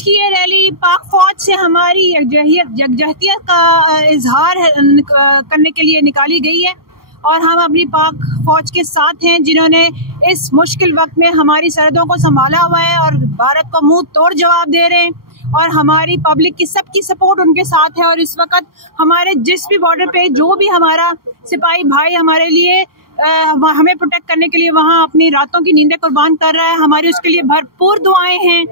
आज की ये रैली पाक फौज से हमारी यकजहतियत का इजहार करने के लिए निकाली गई है और हम अपनी पाक फौज के साथ हैं जिन्होंने इस मुश्किल वक्त में हमारी सरहदों को संभाला हुआ है और भारत को मुंह तोड़ जवाब दे रहे हैं और हमारी पब्लिक की सबकी सपोर्ट उनके साथ है। और इस वक्त हमारे जिस भी बॉर्डर पे जो भी हमारा सिपाही भाई हमारे लिए हमें प्रोटेक्ट करने के लिए वहाँ अपनी रातों की नींदें कुर्बान कर रहा है, हमारी उसके लिए भरपूर दुआएं हैं।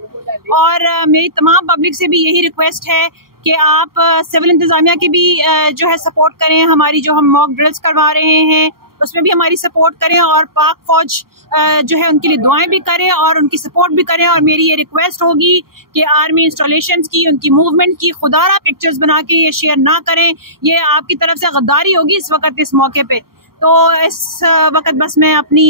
और मेरी तमाम पब्लिक से भी यही रिक्वेस्ट है कि आप सिविल इंतजामिया की भी जो है सपोर्ट करें, हमारी जो हम मॉक ड्रिल्स करवा रहे हैं उसमें भी हमारी सपोर्ट करें और पाक फौज जो है उनके लिए दुआएं भी करें और उनकी सपोर्ट भी करें। और मेरी ये रिक्वेस्ट होगी कि आर्मी इंस्टॉलेशंस की, उनकी मूवमेंट की खुदारा पिक्चर्स बना के ये शेयर ना करें, ये आपकी तरफ से गद्दारी होगी इस वक्त इस मौके पे। तो इस वक्त बस मैं अपनी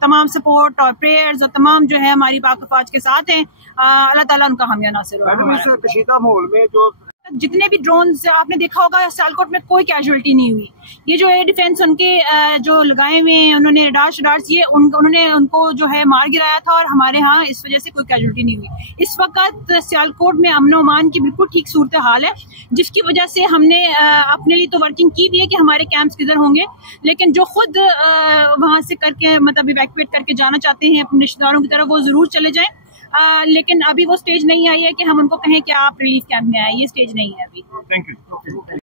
तमाम सपोर्ट और प्रेयर्स और तमाम जो है हमारी पाक फौज के साथ हैं। अल्लाह ताला उनका हमिया नासिर हो। कशीदा माहौल में जो जितने भी ड्रोन्स आपने देखा होगा सियालकोट में कोई कैजुअलिटी नहीं हुई। ये जो एयर डिफेंस उनके जो लगाए हुए हैं उन्होंने रडार्स ये उन्होंने उनको जो है मार गिराया था और हमारे यहाँ इस वजह से कोई कैजुअलिटी नहीं हुई। इस वक्त सियालकोट में अमन अमान की बिल्कुल ठीक सूरत हाल है, जिसकी वजह से हमने अपने लिए तो वर्किंग की भी है कि हमारे कैंप्स किधर होंगे, लेकिन जो खुद वहां से करके मतलब इवैक्यूएट करके जाना चाहते हैं अपने रिश्तेदारों की तरफ वो जरूर चले जाएं। लेकिन अभी वो स्टेज नहीं आई है कि हम उनको कहें कि आप रिलीफ कैंप में आए, ये स्टेज नहीं है अभी। Thank you.